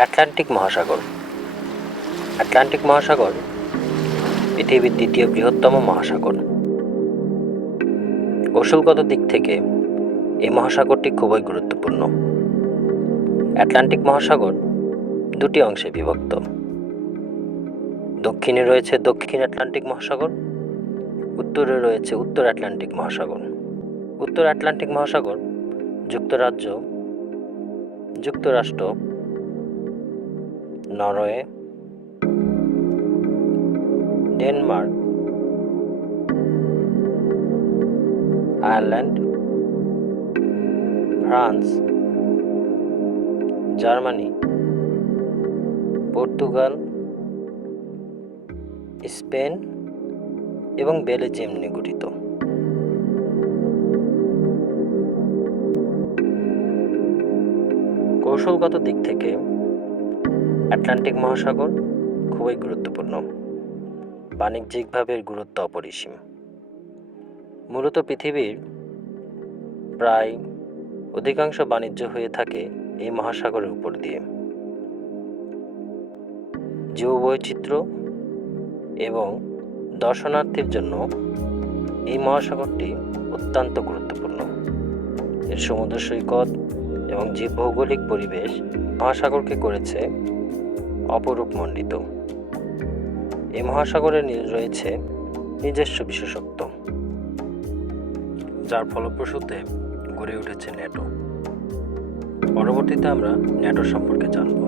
Atlantic মহাসাগর। Atlantic মহাসাগর পৃথিবীর দ্বিতীয় বৃহত্তম মহাসাগর। কৌশলগত দিক থেকে এই মহাসাগরটি খুবই গুরুত্বপূর্ণ। আটলান্টিক মহাসাগর দুটি অংশে বিভক্ত। দক্ষিণে রয়েছে দক্ষিণ আটলান্টিক মহাসাগর, উত্তরে রয়েছে উত্তর আটলান্টিক মহাসাগর। উত্তর আটলান্টিক মহাসাগর যুক্তরাজ্য, যুক্তরাষ্ট্র Norway Denmark Ireland France Germany Portugal Spain এবং বেলজিয়াম নিয়ে গঠিত। কৌশলগত দিক থেকে আটলান্টিক মহাসাগর খুবই গুরুত্বপূর্ণ। বাণিজ্যিকভাবে এর গুরুত্ব অপরিসীম। মূলত পৃথিবীর প্রায় অধিকাংশ বাণিজ্য হয়ে থাকে এই মহাসাগরের উপর দিয়ে। জীববৈচিত্র্য এবং দর্শনার্থীর জন্য এই মহাসাগরটি অত্যন্ত গুরুত্বপূর্ণ। এর সমুদ্র সৈকত এবং যে ভৌগোলিক পরিবেশ মহাসাগরকে করেছে অপরূপ মণ্ডিত। এই মহাসাগরের রয়েছে নিজস্ব বিশেষত্ব, যার ফলপ্রসূতে গড়ে উঠেছে ন্যাটো। পরবর্তীতে আমরা ন্যাটো সম্পর্কে জানব।